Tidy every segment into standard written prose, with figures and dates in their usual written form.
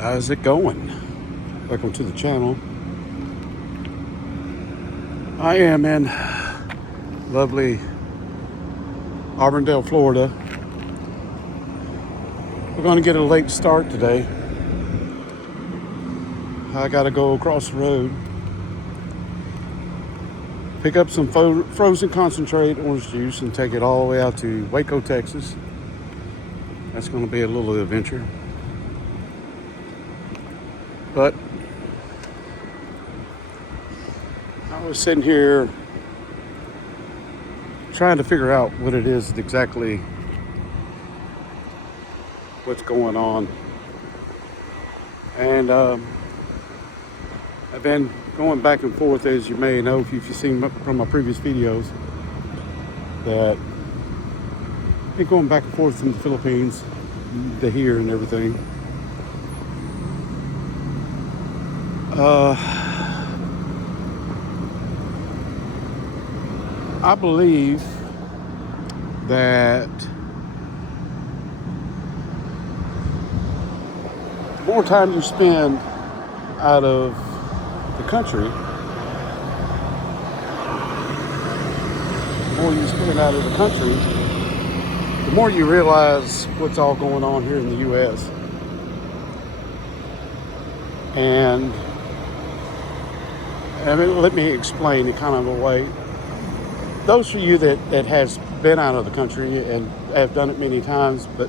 How's it going? Welcome to the channel. I am in lovely Auburndale, Florida. We're going to get a late start today. I got to go across the road, pick up some frozen concentrate orange juice and take it all the way out to Waco, Texas. That's going to be a little adventure. But I was sitting here trying to figure out what it is exactly what's going on. And I've been going back and forth, as you may know if you've seen from my previous videos, that I've been going back and forth from the Philippines to here and everything. I believe that the more time you spend out of the country, the more you realize what's all going on here in the U.S. And let me explain it kind of a way. Those of you that has been out of the country and have done it many times, but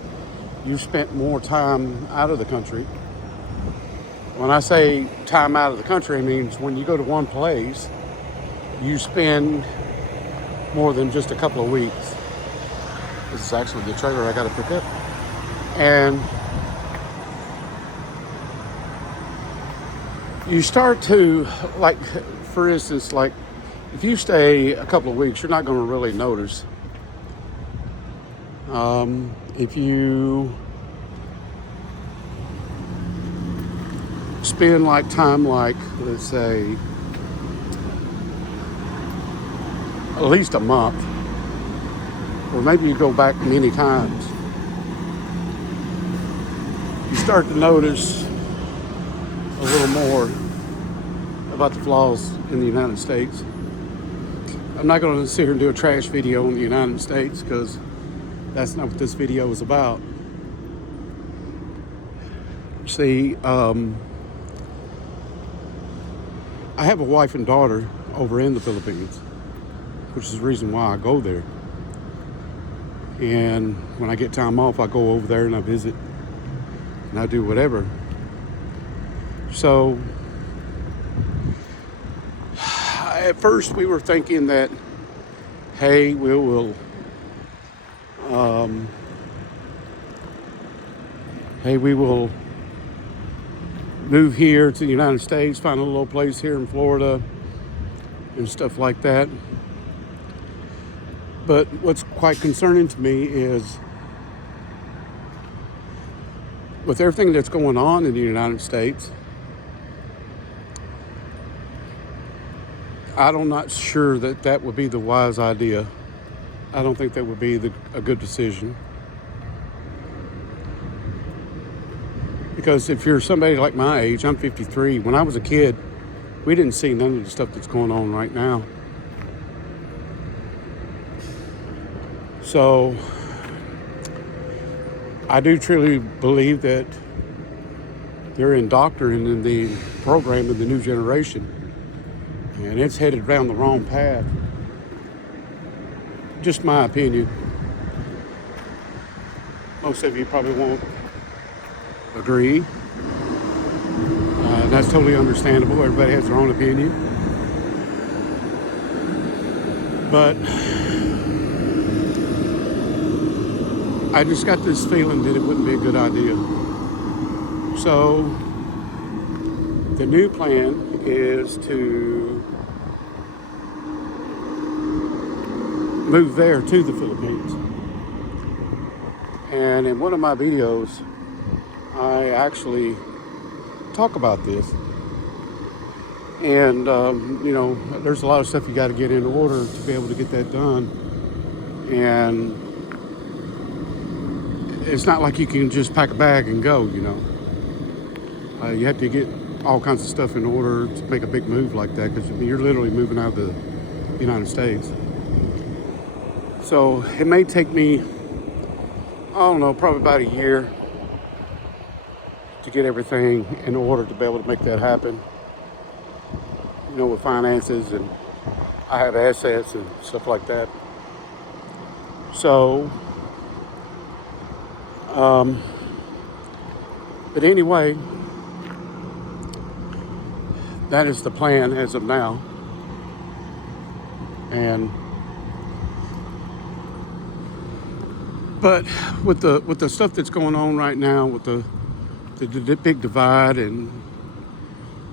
you've spent more time out of the country. When I say time out of the country, it means when you go to one place, you spend more than just a couple of weeks. This is actually the trailer I got to pick up. And you start to, like, for instance, like, if you stay a couple of weeks, you're not going to really notice. If you spend let's say, at least a month, or maybe you go back many times, you start to notice a little more about the flaws in the United States. I'm not going to sit here and do a trash video on the United States, because that's not what this video is about. See, I have a wife and daughter over in the Philippines, which is the reason why I go there. And when I get time off, I go over there and I visit and I do whatever. So at first we were thinking that, hey, we will move here to the United States, find a little place here in Florida and stuff like that. But what's quite concerning to me is, with everything that's going on in the United States, I'm not sure that that would be the wise idea. I don't think that would be a good decision. Because if you're somebody like my age, I'm 53, when I was a kid, we didn't see none of the stuff that's going on right now. So I do truly believe that they're indoctrinating the program of the new generation, and it's headed down the wrong path. Just my opinion. Most of you probably won't agree. That's totally understandable. Everybody has their own opinion. But I just got this feeling that it wouldn't be a good idea. So the new plan is to move there to the Philippines. And in one of my videos, I actually talk about this. And, there's a lot of stuff you got to get in order to be able to get that done. And it's not like you can just pack a bag and go, You have to get all kinds of stuff in order to make a big move like that, because you're literally moving out of the United States. So it may take me, I don't know, probably about a year to get everything in order to be able to make that happen. You know, with finances, and I have assets and stuff like that. So, but anyway, that is the plan as of now. And but with the stuff that's going on right now, with the big divide and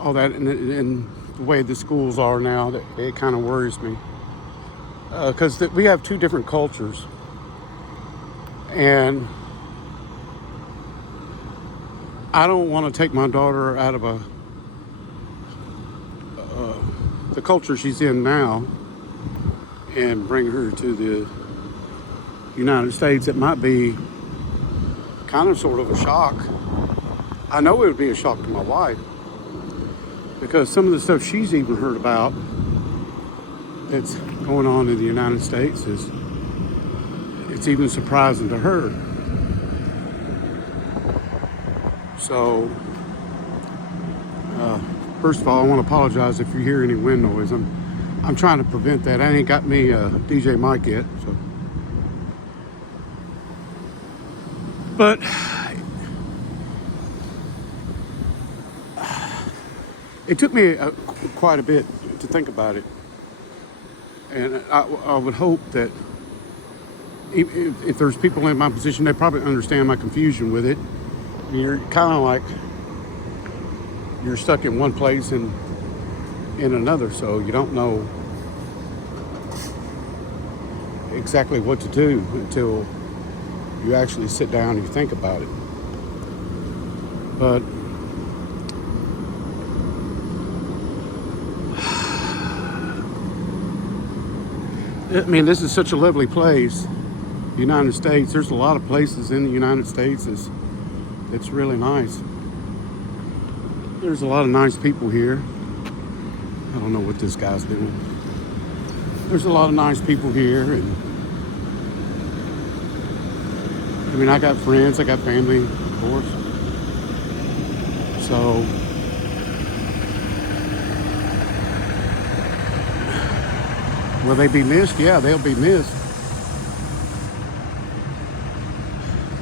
all that, and the way the schools are now, that it kind of worries me, because we have two different cultures, and I don't want to take my daughter out of the culture she's in now and bring her to the United States. It might be kind of sort of a shock. I know it would be a shock to my wife, because some of the stuff she's even heard about that's going on in the United States it's even surprising to her. So, first of all, I want to apologize if you hear any wind noise. I'm trying to prevent that. I ain't got me a DJ mic yet, so. But it took me quite a bit to think about it, and I would hope that if there's people in my position, they probably understand my confusion with it. You're kind of like you're stuck in one place and in another, so you don't know exactly what to do until you actually sit down and you think about it. But I mean, this is such a lovely place, the United States. There's a lot of places in the United States it's really nice. There's a lot of nice people here. I don't know what this guy's doing. There's a lot of nice people here, and I mean, I got friends, I got family, of course. So, will they be missed? Yeah, they'll be missed.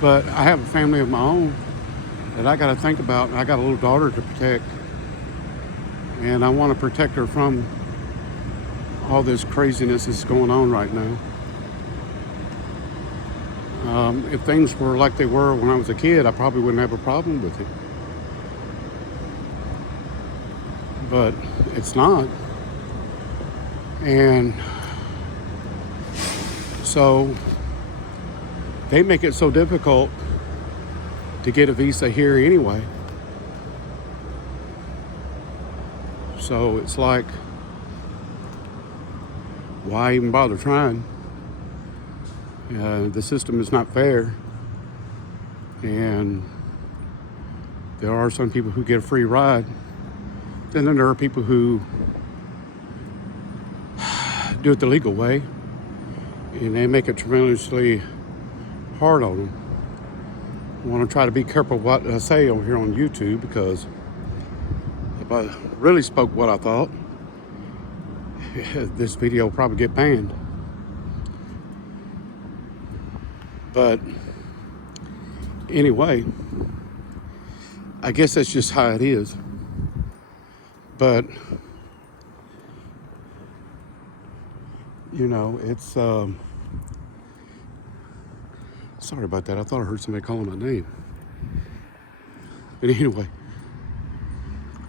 But I have a family of my own that I got to think about, and I got a little daughter to protect, and I want to protect her from all this craziness that's going on right now. If things were like they were when I was a kid, I probably wouldn't have a problem with it. But it's not. And so they make it so difficult to get a visa here anyway. So it's like, why even bother trying? The system is not fair, and there are some people who get a free ride. Then there are people who do it the legal way, and they make it tremendously hard on them. I want to try to be careful what I say over here on YouTube, because if I really spoke what I thought, this video will probably get banned. But anyway, I guess that's just how it is. But you know, it's sorry about that. I thought I heard somebody calling my name. But anyway,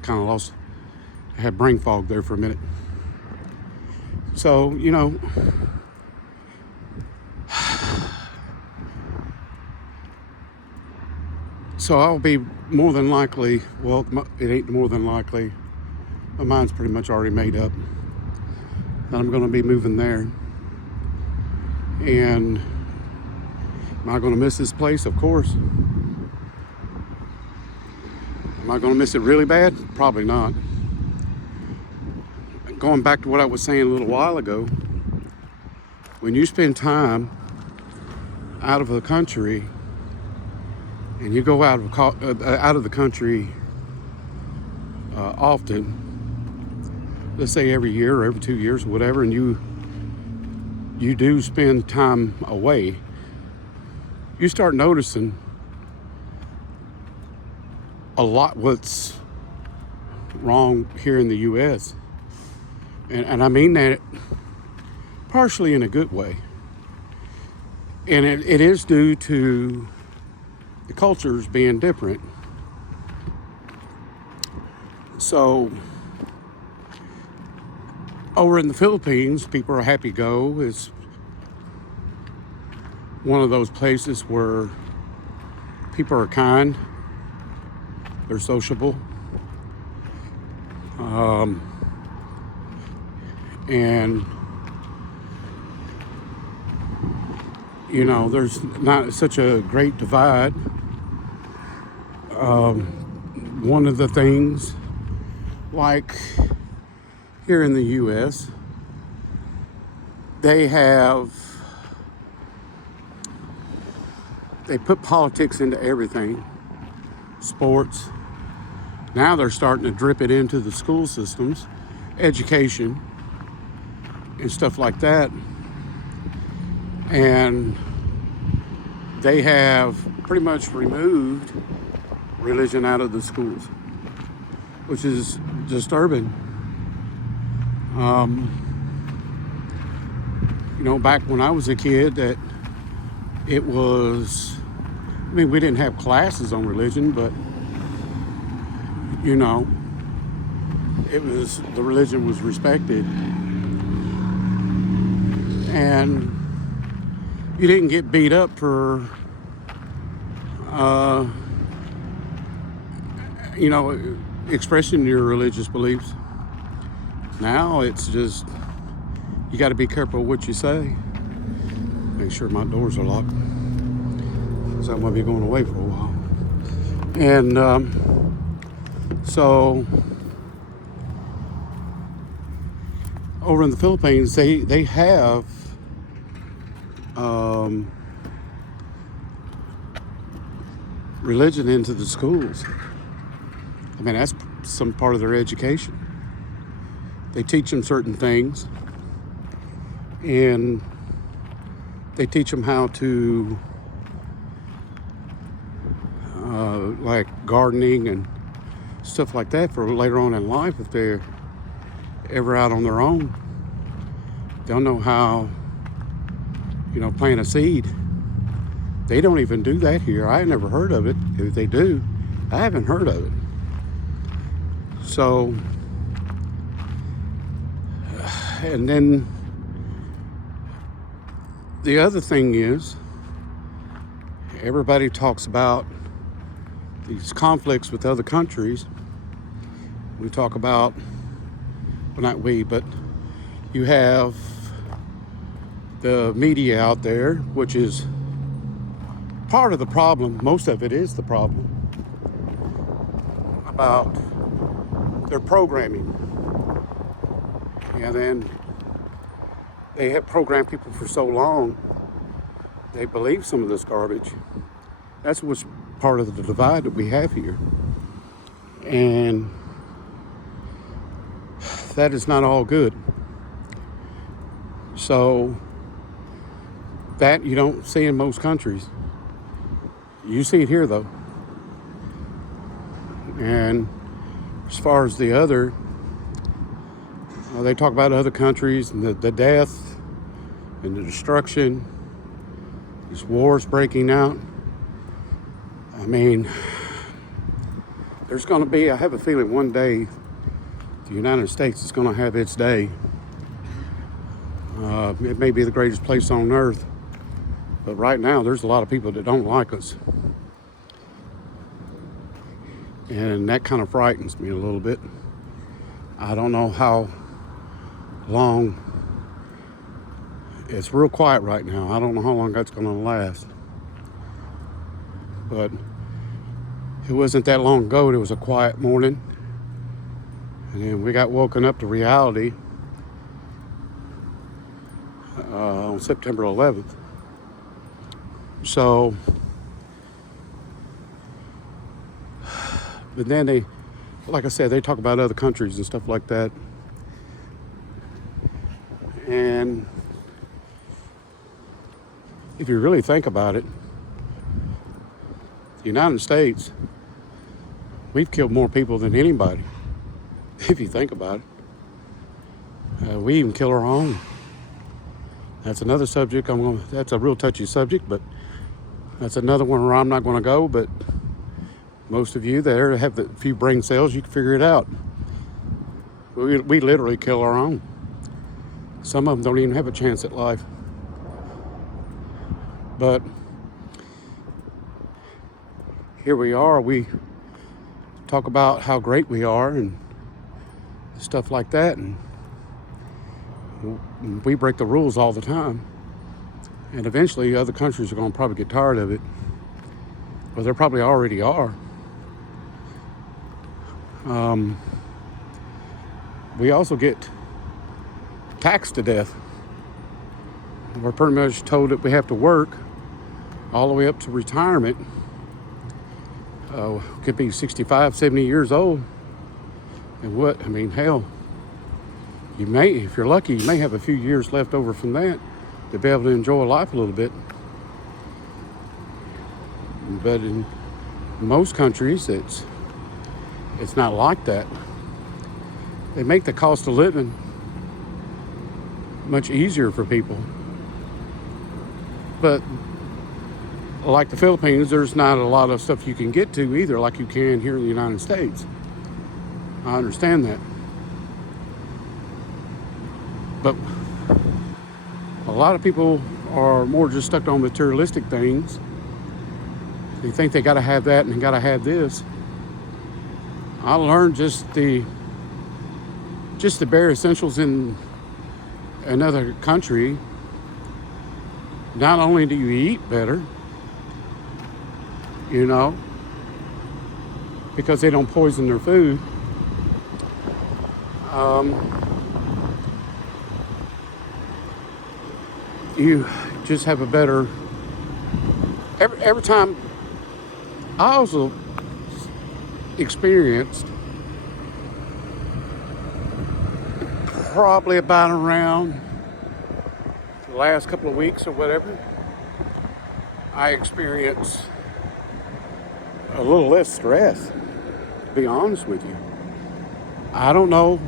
kind of lost. I had brain fog there for a minute. So, you know, so I'll be more than likely, well, it ain't more than likely, my mind's pretty much already made up that I'm going to be moving there. And am I going to miss this place? Of course. Am I going to miss it really bad? Probably not. Going back to what I was saying a little while ago, when you spend time out of the country and you go out of the country often, let's say every year or every 2 years or whatever, and you do spend time away, you start noticing a lot what's wrong here in the U.S. And I mean that partially in a good way. And it is due to the cultures being different. So over in the Philippines, people are happy-go. It's one of those places where people are kind, they're sociable, and you know, there's not such a great divide. One of the things, like here in the U.S., they put politics into everything, sports. Now they're starting to drip it into the school systems, education, and stuff like that. And they have pretty much removed religion out of the schools, which is disturbing. You know, back when I was a kid, we didn't have classes on religion, but you know, the religion was respected, and you didn't get beat up for you know, expressing your religious beliefs. Now it's just, you got to be careful what you say. Make sure my doors are locked, because I might be going away for a while. And so over in the Philippines, they have religion into the schools. I mean, that's some part of their education. They teach them certain things, and they teach them how to like gardening and stuff like that for later on in life. If they're ever out on their own, they'll know how, you know, plant a seed. They don't even do that here. I never heard of it. If they do, I haven't heard of it. So, and then the other thing is, everybody talks about these conflicts with other countries. We talk about, well, not we, but you have the media out there, which is part of the problem. Most of it is the problem about their programming. And then they have programmed people for so long, they believe some of this garbage. That's what's part of the divide that we have here. And that is not all good. So that you don't see in most countries. You see it here, though. And as far as the other, they talk about other countries and the death and the destruction, these wars breaking out. I mean, there's going to be, I have a feeling one day the United States is going to have its day. It may be the greatest place on earth, but right now there's a lot of people that don't like us. And that kind of frightens me a little bit. I don't know how long. It's real quiet right now. I don't know how long that's going to last. But It wasn't that long ago. It was a quiet morning. And then we got woken up to reality on September 11th. So, but then they, like I said, they talk about other countries and stuff like that. And if you really think about it, the United States, we've killed more people than anybody. If you think about it, we even kill our own. That's another subject. That's a real touchy subject, but that's another one where I'm not going to go. But most of you that have a few brain cells, you can figure it out. We literally kill our own. Some of them don't even have a chance at life. But here we are. We talk about how great we are and stuff like that, and we break the rules all the time. And eventually other countries are going to probably get tired of it. Well, they probably already are. We also get taxed to death. We're pretty much told that we have to work all the way up to retirement. Could be 65, 70 years old. And hell, you may, if you're lucky, you may have a few years left over from that to be able to enjoy life a little bit. But in most countries, it's not like that. They make the cost of living much easier for people. But like the Philippines, there's not a lot of stuff you can get to either like you can here in the United States. I understand that. But a lot of people are more just stuck on materialistic things. They think they got to have that and got to have this. I learned just the bare essentials in another country. Not only do you eat better, because they don't poison their food. You just have a better. Every time, I also experienced probably about around the last couple of weeks or whatever, I experienced a little less stress, to be honest with you. I don't know.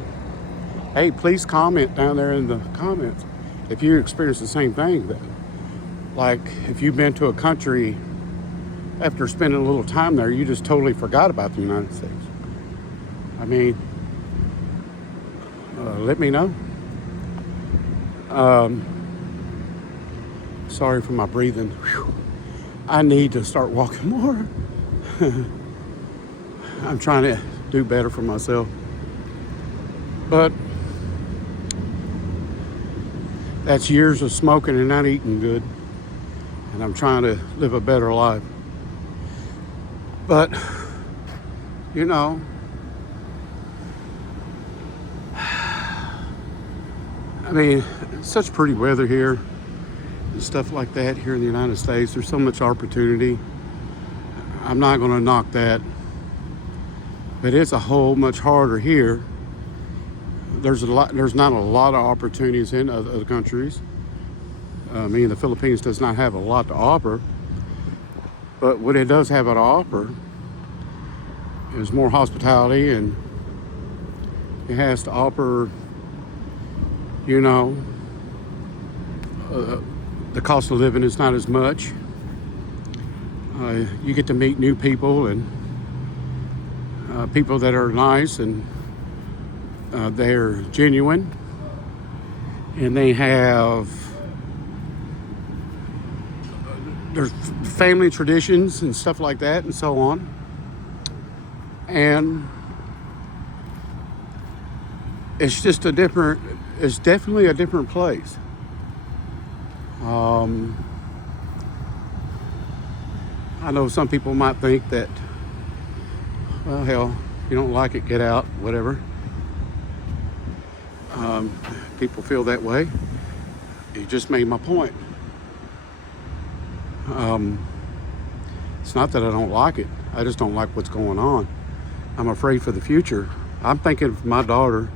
Hey, please comment down there in the comments if you experience the same thing. Like if you've been to a country, after spending a little time there, you just totally forgot about the United States. Let me know. Sorry for my breathing. Whew. I need to start walking more. I'm trying to do better for myself. But that's years of smoking and not eating good. And I'm trying to live a better life. But, it's such pretty weather here and stuff like that here in the United States. There's so much opportunity. I'm not going to knock that. But it's a whole much harder here. There's not a lot of opportunities in other countries. The Philippines does not have a lot to offer. But what it does have to offer is more hospitality, and it has to offer, the cost of living is not as much. You get to meet new people and people that are nice and they're genuine, and they have there's family traditions and stuff like that and so on. And it's definitely a different place. I know some people might think that Well, hell, if you don't like it, get out, whatever. People feel that way. You just made my point. It's not that I don't like it. I just don't like what's going on. I'm afraid for the future. I'm thinking of my daughter.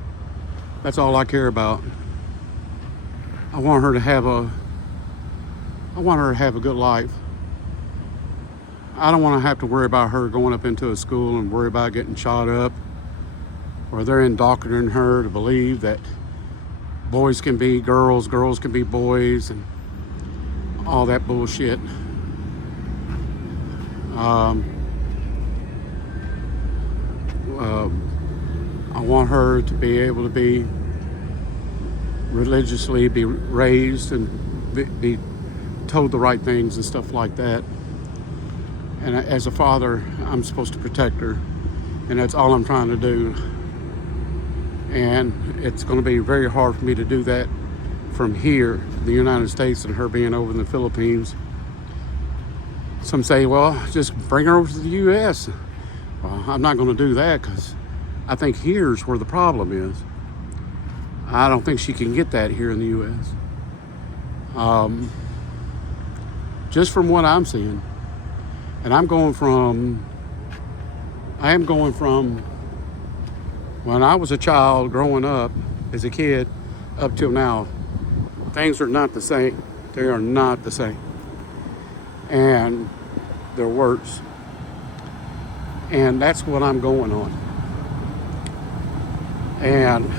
That's all I care about. I want her to have a good life. I don't want to have to worry about her going up into a school and worry about getting shot up, or they're indoctrinating her to believe that boys can be girls, girls can be boys, and all that bullshit. I want her to be able to be religiously be raised and be told the right things and stuff like that. And as a father, I'm supposed to protect her, and that's all I'm trying to do. And it's going to be very hard for me to do that from here, the United States, and her being over in the Philippines. Some say, well, just bring her over to the U.S. Well, I'm not going to do that, because I think here's where the problem is. I don't think she can get that here in the U.S. Just from what I'm seeing. And I am going from when I was a child growing up as a kid up till now. Things are not the same. They are not the same. And they're worse. And that's what I'm going on. And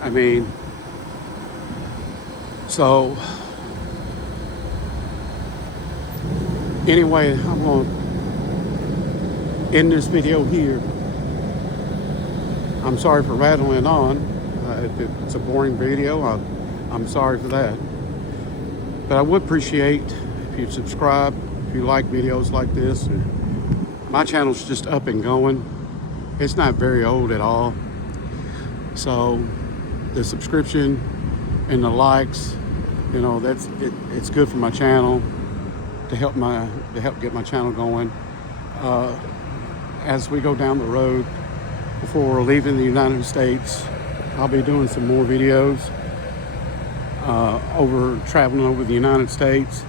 I mean, so anyway, I'm going to end this video here. I'm sorry for rattling on. If it's a boring video, I'm sorry for that. But I would appreciate if you'd subscribe, if you like videos like this. My channel's just up and going. It's not very old at all. So the subscription and the likes, you know, it's good for my channel to help get my channel going. As we go down the road, before we're leaving the United States, I'll be doing some more videos traveling over the United States.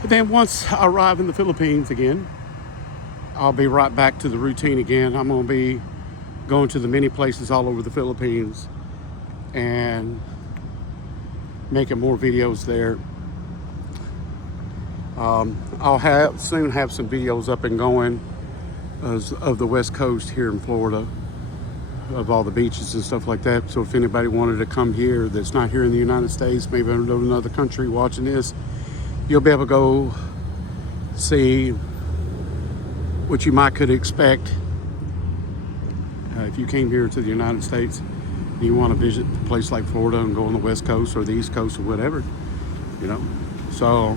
But then once I arrive in the Philippines again, I'll be right back to the routine again. I'm going to be going to the many places all over the Philippines and making more videos there. I'll soon have some videos up and going of the West Coast here in Florida, of all the beaches and stuff like that. So if anybody wanted to come here that's not here in the United States, maybe in another country watching this, you'll be able to go see what you could expect if you came here to the United States and you want to visit a place like Florida and go on the West Coast or the East Coast or whatever, you know. So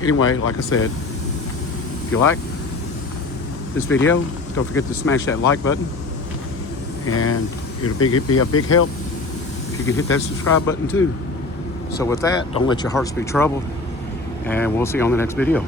anyway, like I said, if you like this video, don't forget to smash that like button, and it'll be a big help if you can hit that subscribe button too. So with that, don't let your hearts be troubled, and we'll see you on the next video.